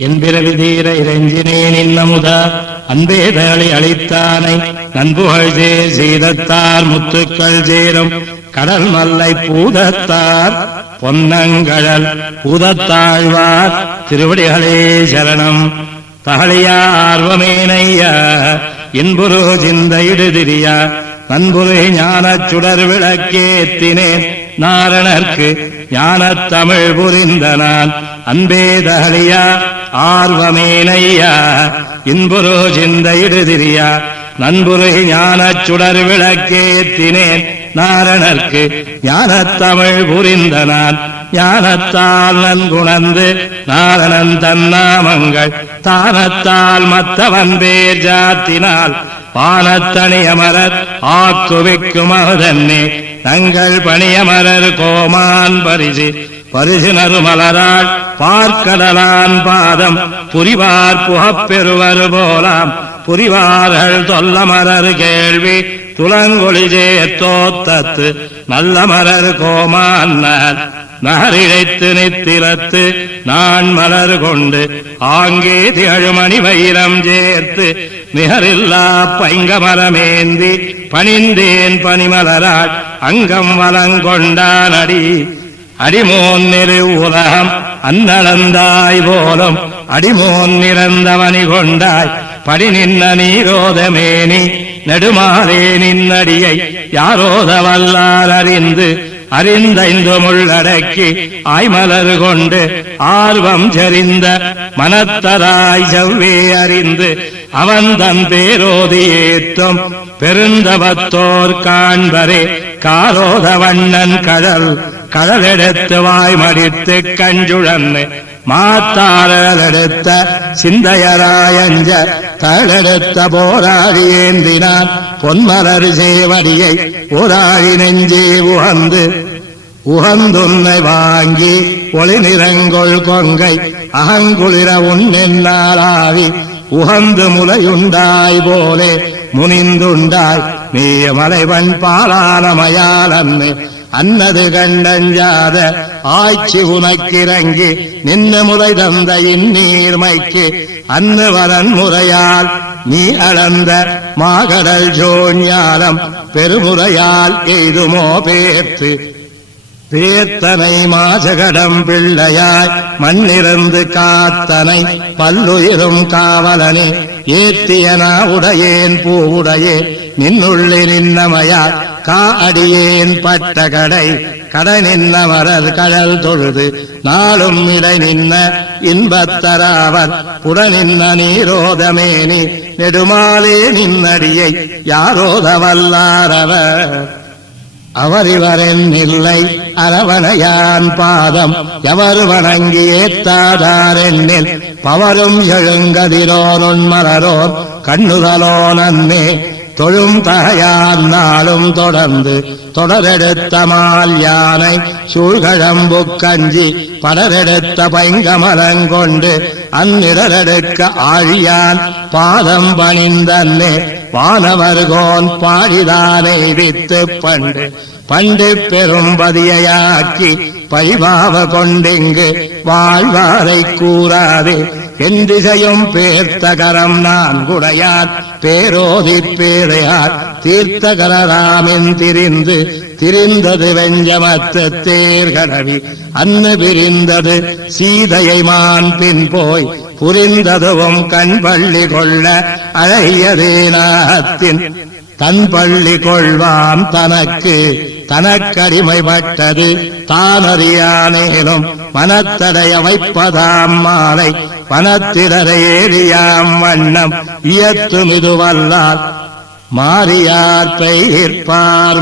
என் பிறவி தீர இறைஞ்சினேன் இன்னமுதா அன்பேதளி அளித்தானை நண்புகழ் சேர் சீதத்தார் முத்துக்கள் சேரும் கடல் மல்லை பூதத்தார் பொன்னங்கழல் பூதத்தாழ்வார் திருவடிகளே சரணம். தகழியா ஆர்வமேனையா இன்புரு சிந்தையிடுதிரியா நண்புரு ஞானச் சுடர் விளக்கேத்தினேன் நாரணர்க்கு ஞானத் தமிழ் புரிந்த நான் அன்பே தகழியா ஆர்வமேனையா இன்புரு சிந்தையிடுதிரியா நண்புரு ஞானச் சுடர் விளக்கேத்தினேன் நாரணர்க்கு ஞானத் தமிழ் புரிந்த நான் ஞானத்தால் நன்குணர்ந்து நாரணன் தன்னாமங்கள் தானத்தால் மத்தவன் பேர் ஜாத்தினால் பானத்தணியமரர் ஆக்குவிக்கும் அவதன்னே தங்கள் பணியமரர் கோமான் பரிசு நறுமலரால் பார்க்கடலான் பாதம் புரிவார் புகப்பெறுவர் போலாம் புரிவார்கள் தொல்லமரர் கேள்வி துலங்கொழிஜே தோத்தத்து நல்ல மலர் கோமான்னர் நகரிழைத்து நித்திரத்து நான் மலர் கொண்டு ஆங்கே திகழுமணி வைரம் சேர்த்து நிகரில்லா பைங்கமரமேந்தி பணிந்தேன் பனிமலரால் அங்கம் வலங்கொண்டான் அடிமோன் நெரு உலகம் அன்னளந்தாய் போலும் அடிமோன் நிறந்தவனி கொண்டாய் படி நின்ன நீரோதமேனி நெடுமாறே நின்னடியை யாரோத வல்லார் அறிந்தைந்து முள்ளடக்கி ஆய்மலர் கொண்டு ஆர்வம் செறிந்த மனத்தராய் செவ்வே அறிந்து அவன் தன் பேரோதி ஏற்றும் பெருந்தவத்தோர் காண்பரே காரோத வண்ணன் கடலெடுத்து வாய்மடித்து கஞ்சுழன்னு மாத்தாளெடுத்த சிந்தையராயஞ்ச தளெடுத்த போராடி ஏந்தினான் பொன்மலர் சேவடியை ஓராழி நெஞ்சே உகந்துன்னை வாங்கி ஒளி நிறங்கொள் கொங்கை அகங்குளிர உன்னென்னாளாவி உகந்து முலையுண்டாய் போலே முனிந்துண்டாய் நீய மலைவன் பாலானமையால் அன்னது கண்டஞ்சாத ஆய்ச்சி உனக்கிறங்கி நின்ன முறை தந்த இந்நீர்மைக்கு அன்னு வரன் முறையால் நீ அளந்த மாகடல் ஜோஞாலம் பெருமுறையால் எய்துமோ பேர்த்தனை மாசகடம் பிள்ளையாய் மண்ணிறந்து காத்தனை பல்லுயிரும் காவலனே ஏத்தியனா உடையேன் பூவுடையேன் நின்னுள்ளே நின்னமையால் கா அடியேன் பட்ட கடை நின்ன மரர் கடல் தொழுது நாளும் இடை நின்ன இன்பத்தராவர் புட நின்ன நீரோதமேனி நெடுமாலே நின்னடியை யாரோத வல்லாரவர் அவரிவரென் இல்லை அரவணையான் பாதம் எவர் வணங்கி ஏத்தாதாரென்னில் பவரும் எழுங்கதிரோன் மலரோன் கண்ணுதலோ நன்னே தொழும் தகையான் நாளும் தொடர்ந்து தொடரெடுத்த மால் யானை சூழ்கழம்பு கஞ்சி படரெடுத்த பைங்கமலங்கொண்டு அந்நிரலெடுக்க ஆழியான் பாதம் பணிந்தன்னே வானவர்கோன் பாடிதானே வித்து பண்டு பெரும்பதியாக்கி பழிபாவ கொண்டிங்கு வாழ்வாரை கூறாதே என் திசையும் பேர்த்தகரம் நான் குடையார் பேரோதி பேரையார் தீர்த்தகராமின் திரிந்தது வெஞ்சமத்து தேர்கடவி அன்னு பிரிந்தது சீதையை மான் பின் போய் புரிந்ததுவும் கண் பள்ளி கொள்ள அழகியதேனாத்தின் தன் பள்ளி கொள்வான் தனக்கடிமைப்பட்டது தானறியானேனும் மனத்தடைய வைப்பதாம் மாலை வனத்திடரை ஏறியாம் வண்ணம் இயத்துமிதுவல்லால் மாறியார் பெயர்ப்பார்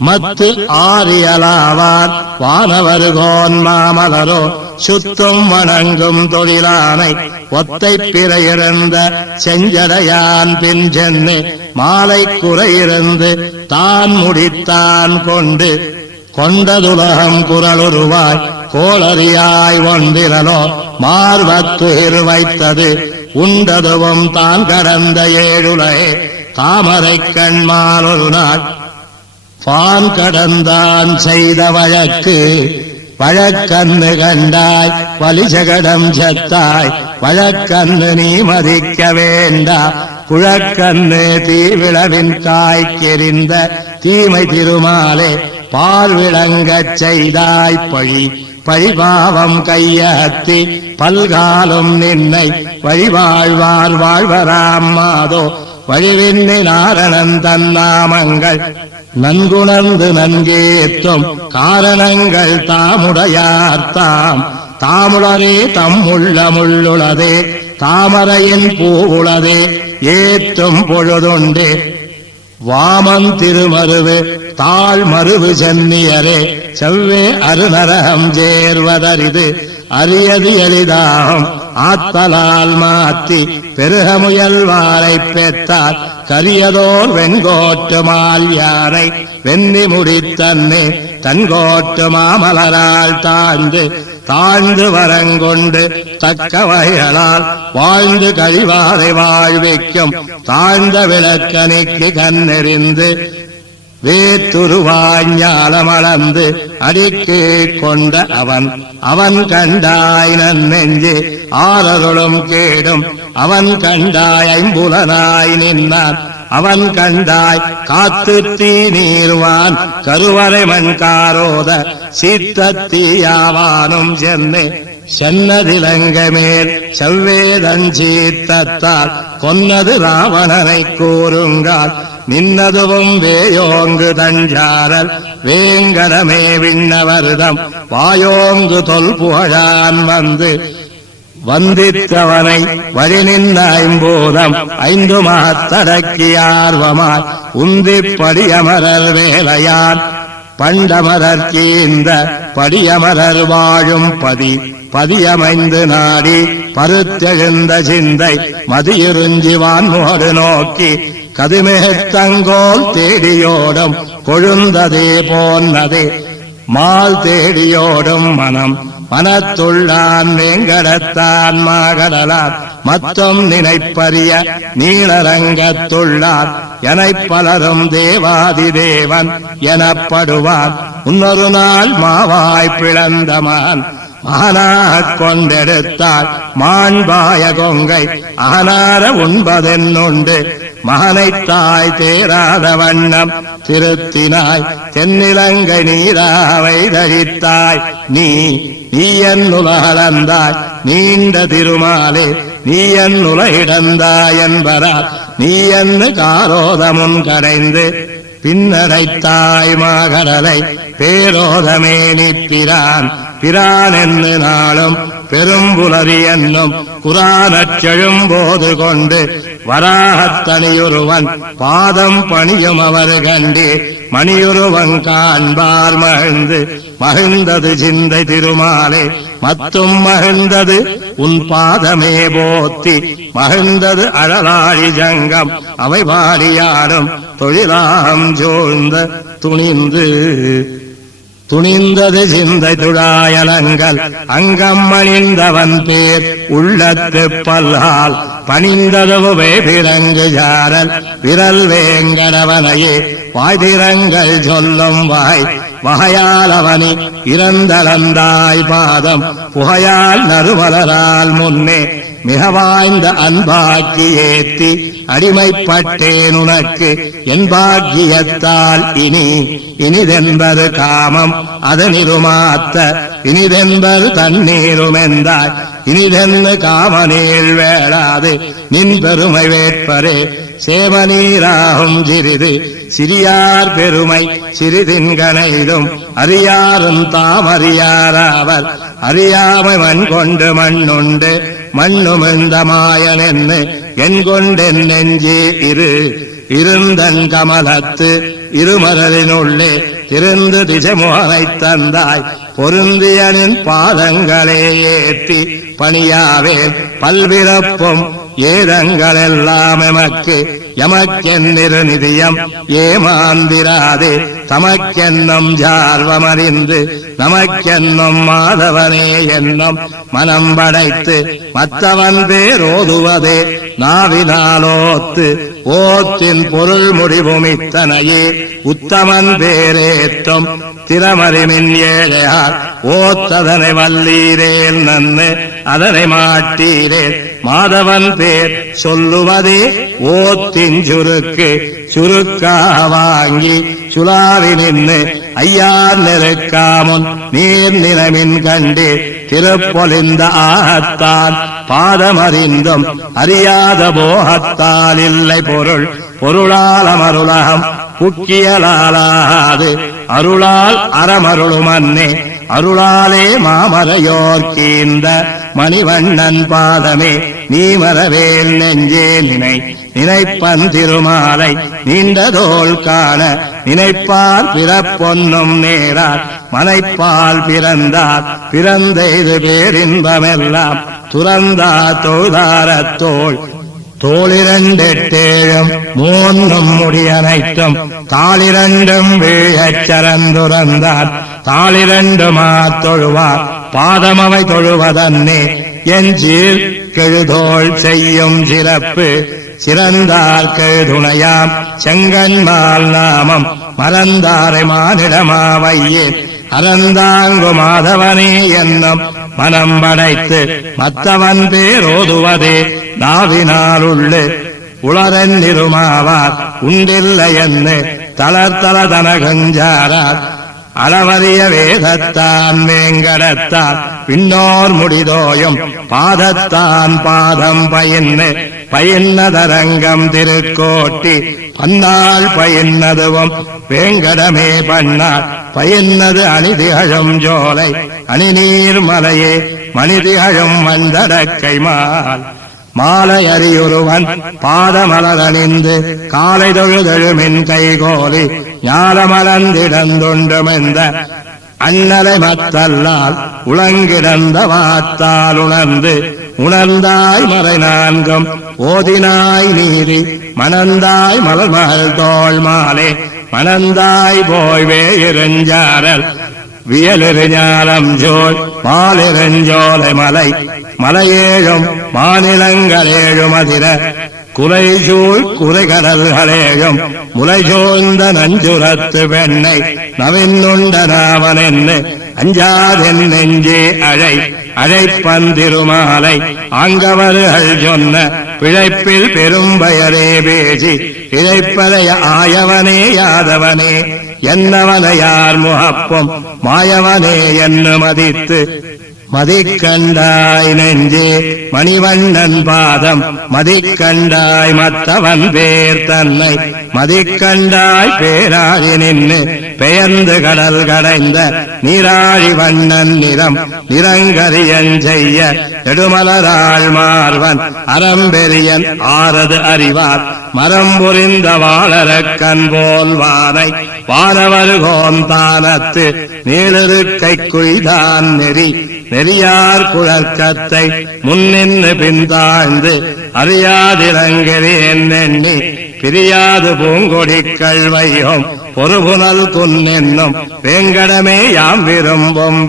மத்து ஆரியலாவார் வானவருகோன் மாமலரோ சுத்தும் வணங்கும் தொழிலானை ஒத்தை பிறையிருந்த செஞ்சடையான் பின் சென்னு மாலை குறையிருந்து தான் முடித்தான் கொண்டதுலகம் குரலுருவாய் கோளறியாய் ஒன்றிரலோ மார்வத்துயிர் வைத்தது உண்டதுவும் தான் கடந்த ஏழுலகே தாமரை கண்மால் ஒரு நாள் பான் கடந்தான் செய்த வழக்கு வழக்கன்னு கண்டாய் வலிசகடம் செத்தாய் வழக்கன்னு நீ மதிக்க வேண்டா புழக்கன்னு தீவிளவின் காய்க்கெறிந்த தீமை திருமாலே பால் விளங்கச் செய்தாய் பழிபாவம் கையத்தி பல்காலும் நின்னை வழிவாழ்வார் வாழ்வராம் மாதோ வழிவின்னி நாரணன் தன்னாமங்கள் நன்குணர்ந்து நன்கேத்தும் காரணங்கள் தாமுடையார்த்தாம் தாமுளரே தம்முள்ளமுள்ளுளதே தாமரையின் பூவுளதே ஏற்றும் பொழுதுண்டே வாமன் திருமருவு தாழ்மருவு சென்னியரே செவ்வே அருநரகம் சேர்வதரிது அரியது எளிதாம் ஆத்தலால் மாத்தி பெருக முயல்வாரை பெற்றார் கரியதோர் வெண்கோட்டு மால் யானை வெண்ணி முடித்தன்னே தன்கோட்டு மாமலரால் தாழ்ந்து வரங்கொண்டு தக்க வகைகளால் வாழ்ந்து கழிவாரை வாழ்விக்கும் தாழ்ந்த விளக்கணிக்கு கண்ணெறிந்து வேத்துருவாஞாலமளந்து அடிக்கே கொண்ட அவன் கண்டாய் நன்னெஞ்சு ஆரருளும் கேடும் அவன் கண்டாய் ஐம்புலனாய் நின்னான் அவன் கண்டாய் காத்து தீ நீர்வான் கருவறை மண்காரோத சீத்தத்தீயாவானும் சென்னதிலங்க மேல் செவ்வேதஞ்சீத்தத்தால் கொன்னது ராவணனை கூறுங்கால் நின்னதுவும் வேயோங்கு தஞ்சாரல் வேங்கடமே விண்ணவருதம் வாயோங்கு தொல்புகழான் வந்தித்தவனை வழி நின்ற ஐம்பூதம் ஐந்து மாத்தடக்கியார்வமாய் உந்திப் படியமரர் வேலையான் பண்டமரர்கீந்த படியமரர் வாழும் பதியமைந்து நாடி பருத்தெழுந்த சிந்தை மதியுறிஞ்சிவான் மோடு நோக்கி கதுமேத்தங்கோல் தேடியோடும் கொழுந்ததே போன்னதே மால் தேடியோடும் மனத்துள்ளான் வேங்கடத்தான் மாகடலான் மத்தம் நினைப்பறிய நீளரங்கத்துள்ளான் எனப் பலரும் தேவாதி தேவன் எனப்படுவான் இன்னொரு நாள் மாவாய் பிளந்தமான் மகனாகக் கொண்டெடுத்தாள் மாண்பாய கொங்கை அகனார உண்பதென்னுண்டு மகனைத்தாய் தேராத வண்ணம் திருத்தினாய் தென்னிலங்கை நீராவை தழித்தாய் நீ என்னுலகலந்தாய் நீண்ட திருமாலே நீ என்னுலகிடந்தாய் என்பரால் நீ என்று காரோதமுன் கடைந்து பின்னடைத்தாய் மாகடலை பேரோதமே நிற்கிறான் என்று நாளும் பெரும்புலரி என்னும் குரானச் செழும்போது கொண்டு வராகத்தனியுருவன் பாதம் பணியும் அவர் கண்டே மணியுருவன் காண்பார் மகிழ்ந்தது சிந்தை திருமாலே மத்தும் மகிழ்ந்தது உன் பாதமே போத்தி மகிழ்ந்தது அழலாழி ஜங்கம் அவை வாடியாடும் தொழிலாம் சூழ்ந்த துணிந்தது சிந்தை துழாயலங்கள் அங்கம் மணிந்தவன் பேர் உள்ளத்து பல்லால் பணிந்ததுவே பிறங்கு ஜாரல் விரல் வேங்கடவனையே வாய்திரங்கள் சொல்லும் வகையால் அவனி இறந்தளந்தாய் பாதம் புகையால் நறுமலரால் முன்னே மிக வாய்ந்த அன்பாக்கி ஏத்தி அடிமைப்பட்டேன் உனக்கு என் பாக்கியத்தால் இனிதென்பது காமம் அதனிருமாத்த இனிதென்பது தண்ணீருமெந்தாய் இனிதென்னு காமநீள் வேளாது நின் பெருமை வேட்பரே சேமநீராகும் சிறியார் பெருமை சிறிதின்கணைதும் அறியாரும் தாம் அறியாராவர் அறியாமை மண் கொண்டு மண்ணுண்டு மண்ணுமிழ்ந்த மாயனென்னு என் கொண்டென் நெஞ்சே இருந்தன் கமலத்து இருமரலினுள்ளே திருந்து திசைமுகனைத் தந்தாய் பொருந்தியனின் பாதங்களே ஏற்றி பணியாவேன் பல்விரப்பும் ஏதங்களெல்லாம் எமக்கென்னிரு நிதியம் ஏமாந்திராதே தமக்கென்னும் ஜார்வமறிந்து நமக்கென்னும் மாதவனே என்னும் மனம் படைத்து மத்தவன் பேரோதுவதே நாவினாலோத்து ஓத்தின் பொருள் முடிவும் இத்தனையே உத்தமன் பேரேத்தம் திறமறிமின் ஏழையார் ஓத்ததனை வல்லீரேல் நன்னு அதனை மாட்டீரேல் மாதவன் பேர் சொல்லுவதே ஓத்தின் சுருக்கு சுருக்கா வாங்கி சுலாவி நின்று ஐயார் நெருக்காமுன் நீர் நிலமின் கண்டு திருப்பொலிந்த ஆகத்தான் பாதமறிந்தும் அறியாத போகத்தால் இல்லை பொருள் பொருளால் அமருலகம் புக்கியலாலாது அருளால் அறமருளும் அன்னே அருளாலே மாமரையோர்க்கீந்த மணிவண்ணன் பாதமே நீ மரவேல் நெஞ்சே நினைப்பன் திருமாலை நீண்டதோள் காண நினைப்பார் பிறப்பொன்னும் நேரார் மனைப்பால் பிறந்தார் பிறந்தெய்து பேரின்பமெல்லாம் துறந்தா தொழுதாரத்தோள் தோளிரண்டெட்டேழும் மூன்றும் முடியனைத்தும் தாளிரண்டும் வீழச் சரந்துறந்தார் தாளிரண்டுமா தொழுவார் பாதமவை தொழுவதன்னே என் சீர் கெழுதோள் செய்யும் சிறப்பு சிறந்தார் கெழுதுணையாம் செங்கன்மால் நாமம் மறந்தாரை மானிடமாவையே அறந்தாங்கு மாதவனே என்னும் மனம் படைத்து மத்தவன் பேரோதுவதே நாவினாலுள்ளு உளரன் நிருமாவார் உண்டில்லை என்று தளர்த்தல தனகஞ்சாரார் அளவறிய வேதத்தான் வேங்கடத்தான் பின்னோர் முடிதோயும் பாதத்தான் பாதம் பயின்னதரங்கம் திருக்கோட்டி பன்னாள் பயின்னதுவும் வேங்கடமே பண்ணார் பயின்னது அணிதிகழும் ஜோலை அணிநீர் மலையே மணிதிகழும் வந்தடக்கை மாலை அறியுருவன் பாதமலரணிந்து காலை தொழுதெழுமின் கைகோலி ஞாலமலர்ந்திடந்துண்டுமென்ற அண்ணலை மத்தல்லால் உளங்கிடந்த வாத்தால் உணர்ந்தாய் மறை நான்கும் ஓதினாய் நீரி மணந்தாய் மலர்மகள் தோள் மாலே மணந்தாய் போய்வே இருஞ்சாரல் வியலெறிஞாலம் ஜோல் மாலிருஞ்சோலை மலையேழும் மாநிலங்களேழும் அதிர குலைசூழ் குறைகடல்களேழும் முலைசூழ்ந்த நஞ்சுரத்து பெண்ணை நவின்னுண்ட நாவன் என்று அஞ்சாதென் நெஞ்சே அழைப்பந்திருமாலை ஆங்கவர்கள் சொன்ன பிழைப்பில் பெரும்பயரே பேசி இழைப்பதைய ஆயவனே யாதவனே என்னவனையார் முகப்பும் மாயவனே என்று மதிக்கண்டாய் நெஞ்சே மணிவண்ணன் பாதம் மதிக்கண்டாய் மத்தவன் பேர் தன்னை மதிக்கண்டாய் பேராழி நின்று பெயர்ந்து கடல் கடைந்த நீராழி வண்ணன் நிறங்கரியன் செய்ய நெடுமலராள் மார்வன் அறம்பெரியன் ஆறது அறிவார் மரம் புரிந்த வாழறக்கன் போல் வானை வானவருகோன் தானத்து நீளிருக்கை குய்தான் நெறியார் குழற்கத்தை முன்னின்று பின்தாழ்ந்து அறியாதிரங்கிறேன் எண்ணி பிரியாது பூங்கொடிக்கள் வையும் பொறுபுனல் குன்னென்னும் வேங்கடமே யாம் விரும்பும்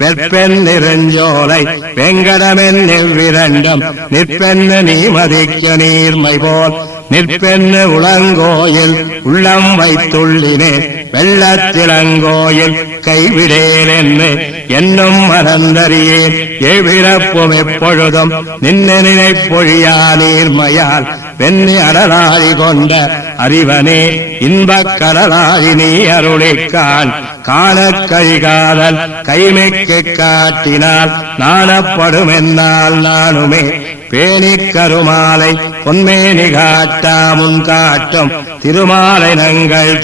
வெற்பெண் நெருஞ்சோலை வேங்கடமென் எவ்விரண்டும் நிற்பெண்ணு நீ மதிக்க நீர்மை போல் நிற்பெண்ணு உளங்கோயில் உள்ளம் வைத்துள்ளினேன் வெள்ளத்திலங்கோயில் கைவிடேன் என்று என்னும் மறந்தறியேன் எவ்விறப்பும் எப்பொழுதும் நின்று நினைப்பொழியா நீர்மையால் வெண்ணி அடலாழி கொண்ட அறிவனே இன்பக் கடலாழி நீ அருளிக்கான் காணக் கழிகாதல் கைமிக்கு காட்டினால் நாணப்படும் என்னால் நானுமே பேணிக் கருமாலை பொன்மேனி காட்டாமுன் காட்டும் திருமாலை நங்கள்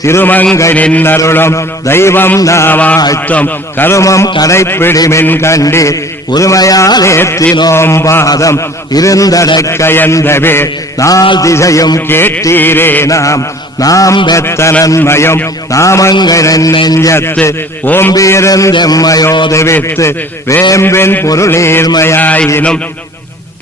திருமங்கை நின்னருளும் தெய்வம் நாவாழ்த்தும் கருமம் கடைப்பிடிமின் கண்டீர் உரிமையால் ஏத்தினோம் பாதம் இருந்தடக்க என்பவே நாள் திசையும் கேட்டீரே நாம் பெத்த நன்மையும் நாமங்கை நெஞ்சத்து ஓம்பியிருந்தெம்மையோது வித்து வேம்பின் பொருளீர்மையாயினும்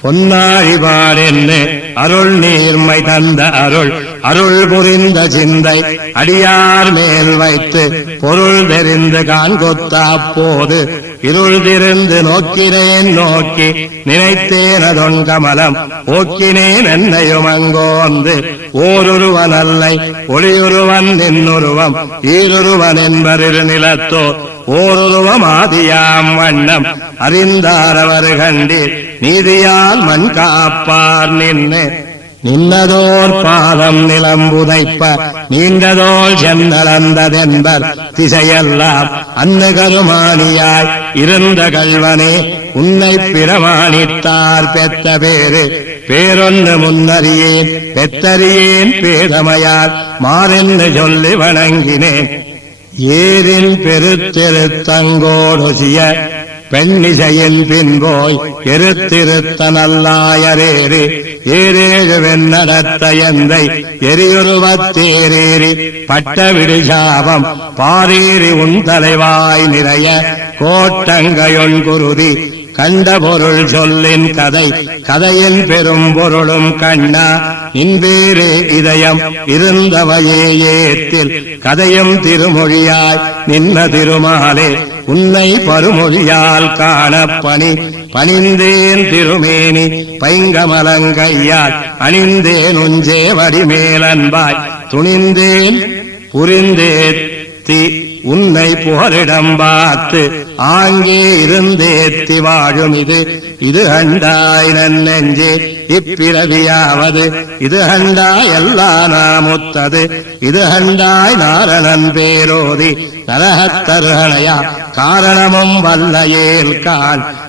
பொன்னாழிவார் என்று அருள் நீர்மை தந்த அருள் அருள் புரிந்த சிந்தை அடியார் மேல் வைத்து பொருள் தெரிந்து காண்கொத்தா போது இருள் திருந்து நோக்கினேன் நோக்கி நினைத்தேனதொன் கமலம் ஓக்கினேன் என்னையும் அங்கோந்து ஓருருவன் அல்லை ஒளியுருவன் நின்னுருவம் ஈருருவன் என்பரிரு நிலத்தோர் ஓருருவம் ஆதியாம் வண்ணம் அறிந்தாரவர் கண்டீர் நீதியால் மண் காப்பார் நின்னதோர் பாதம் நிலம்புதைப்ப நீண்டதோல் சென்னலந்ததென்பர் திசையெல்லாம் அன்னு கருமானியாய் இருந்த கல்வனே உன்னை பிரமாணித்தார் பெத்த பேரொன்று முன்னறியேன் பெத்தறியேன் பேதமையால் மாறென்று சொல்லி வணங்கினேன் ஏரின் பெருத்தெருத்தங்கோடொசிய பெண்ணிசையின் பின்போய் எருத்திருத்த நல்லாயரேறு ஏரேழு வெண்ணடத்த எந்தை எரியுருவத்தேரேறி பட்ட விடுசாபம் பாரேறி உன் தலைவாய் நிறைய கோட்டங்கையொன் குருதி கண்ட பொருள் சொல்லின் கதையின் பெரும் பொருளும் கண்ணா இன்பேரே இதயம் இருந்தவையே ஏத்தில் கதையும் திருமொழியாய் நின்ன திருமாலே உன்னை பருமொழியால் காண பணிந்தேன் திருமேனி பைங்கமலங்கையால் அணிந்தேன் உஞ்சே வடிமேலன்பாய் துணிந்தேன் புரிந்தேத்தி உன்னை புகலிடம் பார்த்து ஆங்கே இருந்தேத்தி வாழும் இது கண்டாய் நன்னெஞ்சே இப்பிறவியாவது இது கண்டாய் எல்லா நாமுத்தது இது கண்டாய் நாரணன் பேரோதி நரகத்தருகணையா காரணமும் வல்லையேல்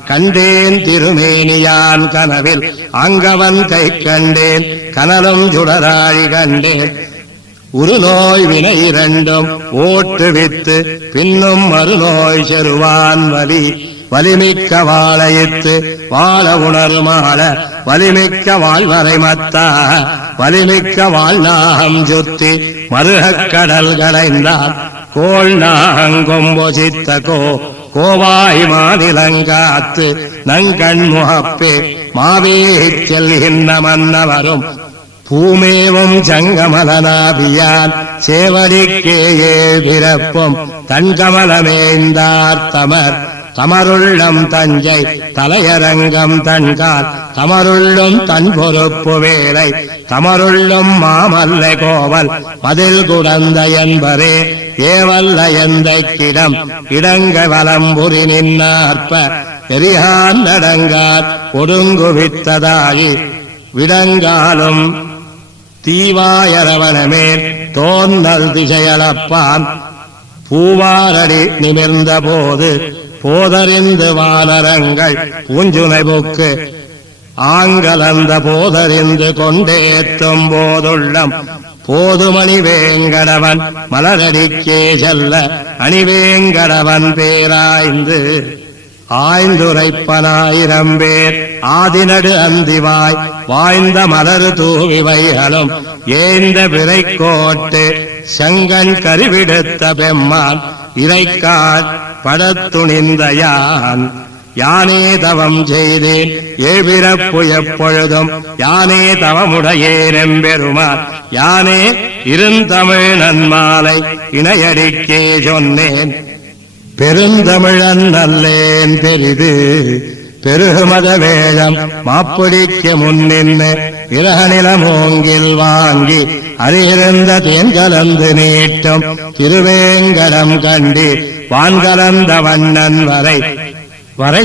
கண்டேன் திருமேனியான் கனவில் அங்கவன் கை கண்டேன் கனலும் சுடராழி கண்டேன் உருநோய் வினை இரண்டும் ஓட்டுவித்து பின்னும் மறுநோய் செருவான் வலிமிக்க வாழையித்து வாழ உணருமாள வலிமிக்க வாழ்வரை மத்தா வலிமிக்க வாழ்நாகம் சுத்தி மருகக் கடல் கடைந்தான் கோள் நாங்கொம்பொசித்த கோவாய் மாநிலங்காத்து நங்கண் முகப்பே மாவே செல்கின்ற மன்னவரும் பூமேவும் சங்கமலனாபியான் சேவடிக்கேயே பிறப்பும் தன்கமலமேந்தார் தமருள்ளம் தஞ்சை தலையரங்கம் தன்கால் தமருள்ளும் தன் பொறுப்பு வேலை தமருள்ளும் மாமல்ல கோவல் மதில் குடந்த என்பரே ஏவல்ல எந்தைக்கிடம் இடங்க வலம்புரி நின்னார்ப்ப எரிகான் நடங்கார் ஒடுங்குவித்ததாகி விடங்காலும் தீவாயரவனமேல் தோன்னல் திசையளப்பான் பூவாரடி நிமிர்ந்த போது போதறிந்து வானரங்கள் பூஞ்சுனைபுக்கு ஆங்கலந்த போதறிந்து கொண்டேத்தும் போதுள்ளம் போதுமணி வேங்கடவன் மலரடிக்கே செல்ல அணிவேங்கடவன் பேராய்ந்து ஆய்ந்துரைப்பனாயிரம் பேர் ஆதிநடு அந்திவாய் வாய்ந்த மலர் தூவிவைகளும் ஏந்த விரைக்கோட்டு செங்கண் கருவிடுத்த பெம்மான் இறைக்காட் படத்துணிந்த யானே தவம் செய்தேன் ஏபிறப்பு எப்பொழுதும் யானே தவமுடையேனெம்பெருமான் யானே இருந்தமிழ் நன்மாலை இணையடிக்கே சொன்னேன் பெருந்தமிழன் நல்லேன் பெரிது பெருகுமத வேழம் மாப்பிடிக்க முன்னின்று இரகநிலமோங்கில் வாங்கி அறியிருந்த தேன் கலந்து நீட்டும் திருவேங்கடம் கண்டி வான்கலந்த வண்ணன் வரை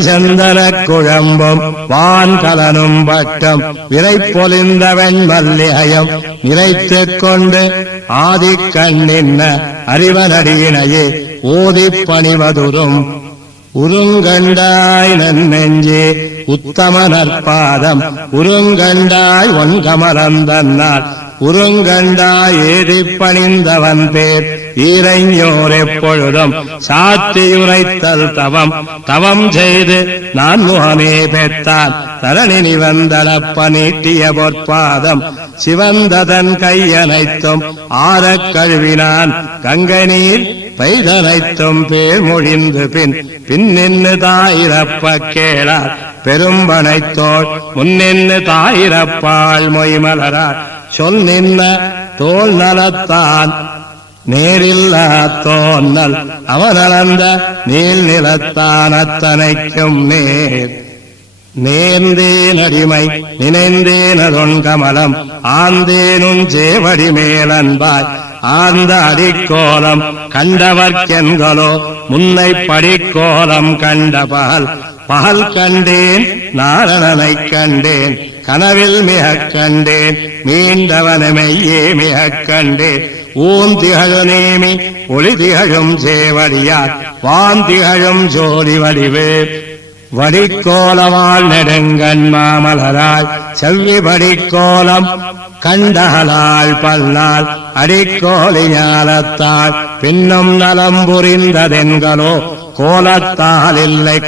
சந்தன குழம்பும் வான்கலனும் பட்டம் விரை பொலிந்த வெண்மல்லிகையும் நிறைத்துக் கொண்டு ஆதிக்கண்ணின்ன அறிவனடியினையே ஓதிப் பணிவதுரும் உருங்கண்டாய் நன்னெஞ்சே உத்தம நற்பாதம் உருங்கண்டாய் ஒன்கமலம் தன்னால் உருங்கண்டாய் ஏறிப் பணிந்தவன் பேர் ஈரைஞோர் எப்பொழுதும் சாத்தியுரைத்தல் தவம் செய்து நான் முகமே பெற்றான் தரணி நிவந்தளப்ப நீட்டிய பொற்பாதம் சிவந்ததன் கையனைத்தும் ஆறக் கழுவினான் கங்கை நீர் பெய்தனைத்தும் பேர் மொழிந்து பின்னின்னு தாயிரப்ப கேளார் பெரும்பனைத்தோள் முன்னின்னு தாயிரப்பாள் மொய்மலரார் சொல் நின்ன தோல் நலத்தான் நேரில்லா தோன்னல் அவனளந்த நீள் நிலத்தான் அத்தனைக்கும் நேர்ந்தேன் அடிமை நினைந்தேன் அதொன் கமலம் ஆந்தேனும் சேவடி மேலன்பாய் ஆந்த அடிக்கோலம் கண்டவர்க்கென்களோ முன்னை படிக்கோலம் கண்ட பகல் கண்டேன் நாரணனை கண்டேன் கனவில் மிக கண்டேன் மீண்டவனமையே மிக கண்டேன் ஊந்திகழு நேமி ஒளி திகழும் சேவடியார் வாந்திகழும் ஜோதி வடிவே வடிக்கோலவாள் நெடுங்கண் மாமலராய் செவ்வி படிக்கோலம் கண்டகலாள் பல்லால் அடிக்கோலி ஞாலத்தாள் பின்னும் நலம் புரிந்ததென்களோ கோலத்தால் இல்லை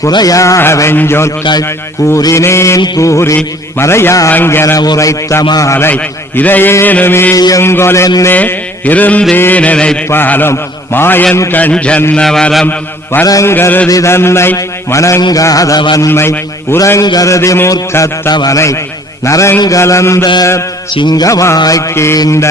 குறையாக வெஞ்சொற்கள் கூறினேன் கூறி மறையாங்கென உரைத்த மாலை இதையேனுமேயுங்கொலென்னே இருந்தேன் நினைப்பாலும் மாயன் கண் சென்னவரம் வரங்கருதி தன்னை வணங்காதவன்மை உரங்கருதி மூர்க்கத்தவனை நரங்கலந்த சிங்கமாய்க்கீண்ட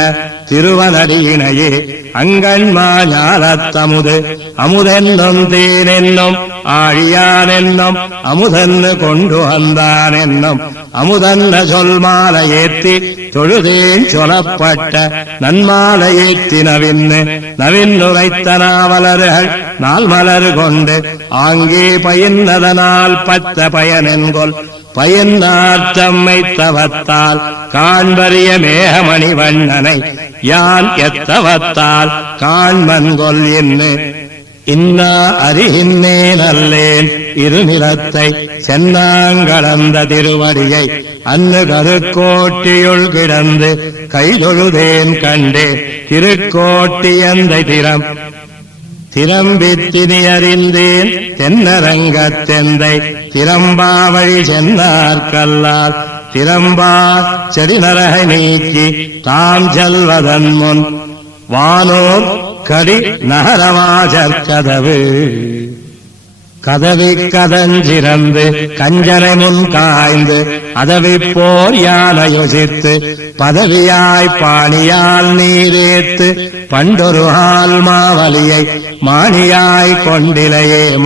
திருவனடியினையே அங்கண்மா ஞாலத்தமுது அமுதென்னும் தேனென்னும் ஆழியான் என்னும் அமுதன்னு கொண்டு வந்தான் என்னும் அமுதன்ன சொல் மாலை ஏத்தி தொழுதேன் சொல்லப்பட்ட நன்மாலை ஏத்தி நவின்னுரைத்த நாவலர்கள் நாள் மலர் கொண்டு ஆங்கே பயின்றதனால் பத்த பயனென்கொள் பயனாற்றம்மை தவத்தால் காண்பறிய மேகமணி வண்ணனை யான் எத்தவத்தால் காண்மன்கொல் என்று இன்னா அறிகின்னே நல்லேன் இருநிலத்தை சென்னாங்களந்த திருவடியை அன்னு கருக்கோட்டியுள் கிடந்து கைதொழுதேன் கண்டே திருக்கோட்டி எந்தை திறம்பித்தினி அறிந்தேன் தென்னரங்கத்தெந்தை திறம்பாவழி சென்னார்கல்லால் திறம்பா செடிநரகை நீக்கி தாம் செல்வதன் முன் வானோர் கடி நகரவாஜற்கதவு கதவி கதஞ்சிறந்து கஞ்சனை முன் காய்ந்து அதவி போர் யானை யோசித்து பதவியாய் பாணியால் நீரேத்து பண்டொரு ஆள் மாவலியை மாணியாய் கொண்டிலையே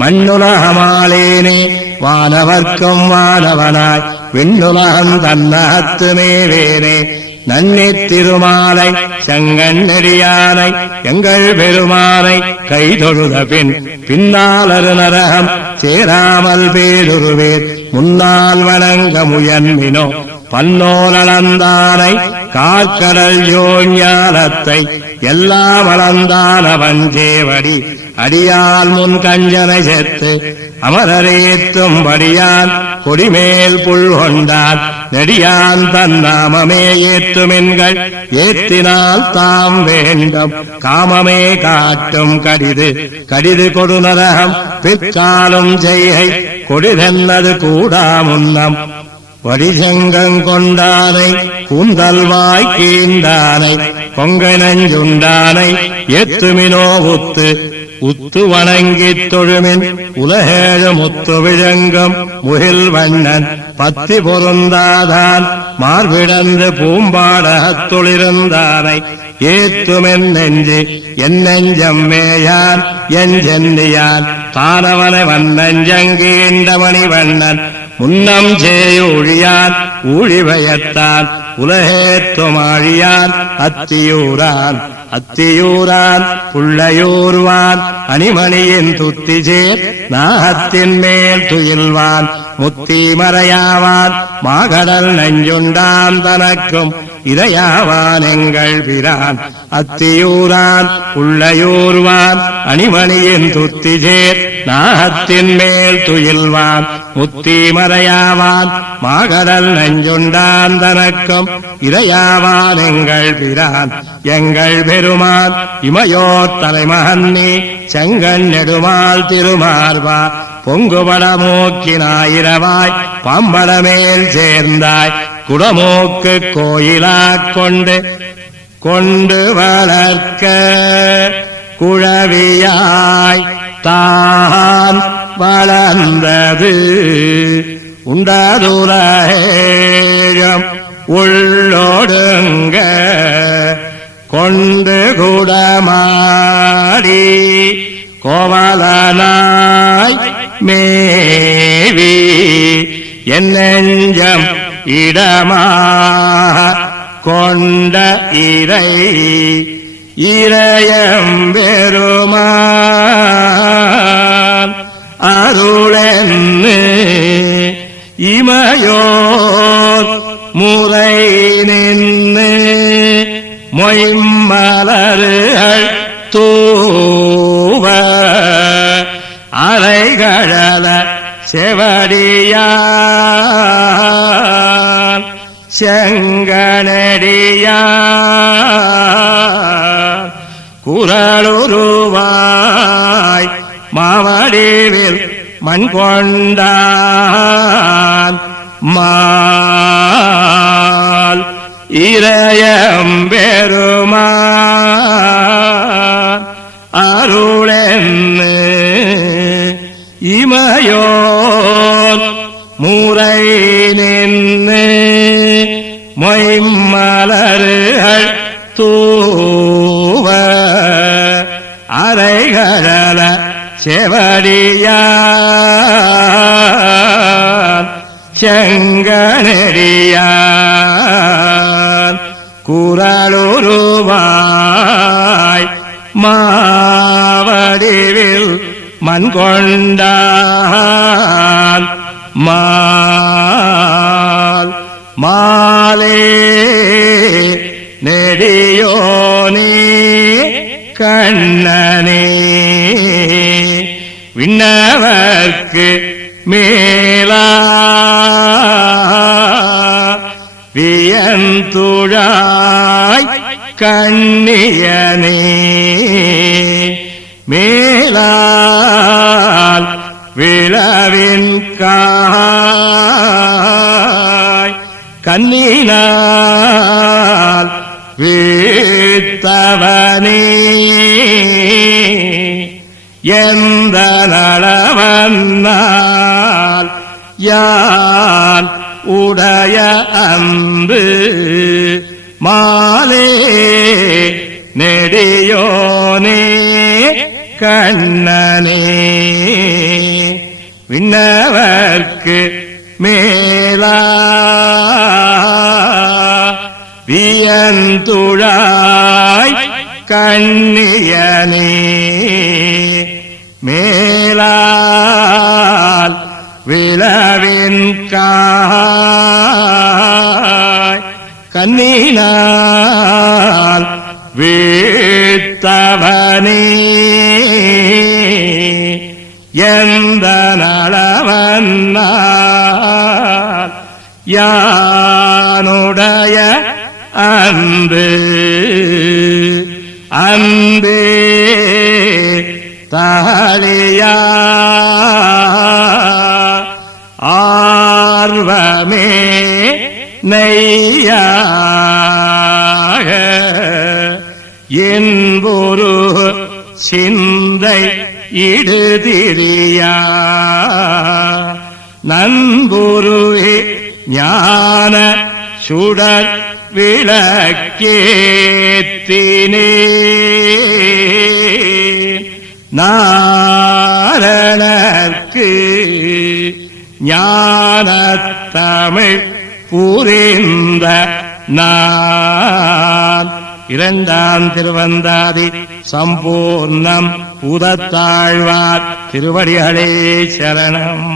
மண்ணுலகமாலேனே வானவர்க்கும் வானவனாய் விண்ணுலகம் தன்னகத்துமேவேனே நன்னித் திருமாலை செங்கண் நெறியானை எங்கள் பெருமானை கைதொழுத பின்னாலரு நரகம் சேராமல் பேருருவேர் முன்னால் வணங்க முயன்மினோ பன்னோலந்தானை கார்கடல் யோஞானத்தை எல்லாம் அளந்தானவன் சேவடி அடியால் முன் கஞ்சனை செத்து அமரரேத்தும்படியான் கொடிமேல் புல் கொண்டான் நெடியான் தன்னாமமே ஏத்துமென்கள் ஏத்தினால் தாம் வேண்டும் காமமே காட்டும் கடிது கொடுநரகம் பிற்காலும் செய்கை கொடிதென்னது கூடா முன்னம் வடிசங்கங் கொண்டானை கூந்தல்வாய் கீண்டானை கொங்கை நஞ்சுண்டானை ஏத்துமினோ உத்து வணங்கித் தொழுமின் உலகேழு முத்து விழங்கும் முகில் வண்ணன் பத்தி பொருந்தாதான் மார்பிடந்து பூம்பாடகத்துளிருந்தானை ஏத்துமென் நெஞ்சு என் நெஞ்சம் மேயான் என் சென்னியான் தானவனை வண்ணஞ்சங்கீண்டமணி வண்ணன் முன்னம் சேயூழியான் ஊழிவயத்தான் உலகேத்துமாழியான் அத்தியூரான் புள்ளையூர்வான் அணிமணியின் துத்திசேர் நாகத்தின் மேல் துயில்வான் முத்தி மறையாவான் மாகடல் நஞ்சுண்டான் தனக்கும் இறையாவான் எங்கள் பிரான் அத்தியூரான் புள்ளையூர்வான் அணிமணியின் துத்திசேர் நாகத்தின் மேல் துயில்வான் முத்தி மறையாவான் மாகடல் நஞ்சுண்டான் தனக்கும் இறையாவான் எங்கள் பிரான் எங்கள் பெருமான் இமையோர் தலைமகன்னி செங்கண் நெடுமால் திருமார்வா பொங்குபட மூக்கினாயிரவாய் பாம்படமேல் சேர்ந்தாய் குடமூக்கு கோயிலாக் கொண்டு வளர்க்க குழவியாய் தான் வளர்ந்தது உண்டதுலகம் உள்ளோடுங்க கொண்டு குடமாடி கோவலனாய் மேவி என் நெஞ்சம் இடமாக கொண்ட இறையம்பெருமான் அருளென்னு இமையோர் முறை நின்று மொய்மலர்கள் தூவ அலைகழல செவடியான் செங்கனடியான் குரலுருவாய் மாவடிவில் மண் கொண்டான் மால் இறையம்பெருமான் அருளென்னு இமையோர் முறை நின்று மொய்மலர்கள் தூவ அரைகழல செவடியான் செங்கனடியான் குரலுருவாய் மாவடிவில் மண் கொண்டான் மால் மாலே நெடியோனே கண்ணனே விண்ணவர்க்கு மேலா வியந்துழாய் கண்ணியனே மேலால் விளவின் காய் கண்ணினால் வீழ்த்தவனே எந்த நலவன்னால் யான் உடைய அன்பு மாலே நெடியோனே கண்ணனே விண்ணவர்க்கு மேலா வியந்துழாய் கண்ணியனே மேலால் விளவின் காய் கண்ணினால் வீழ்த்தவனே எந்த நலவன்னால் யானுடைய அன்பு அன்பே தாளியா ஆர்வமே நெய்யாக என்பொரு சிந்தை இடுதிரியா நண்புருவே ஞான சுடர் விளக்கேத்தினே நாரணர்க்கு ஞானத்தமிழ் புரிந்த நான் இரண்டாம் திருவந்தாதி சம்பூர்ணம் பூதத்தாழ்வார் திருவடிகளே சரணம்.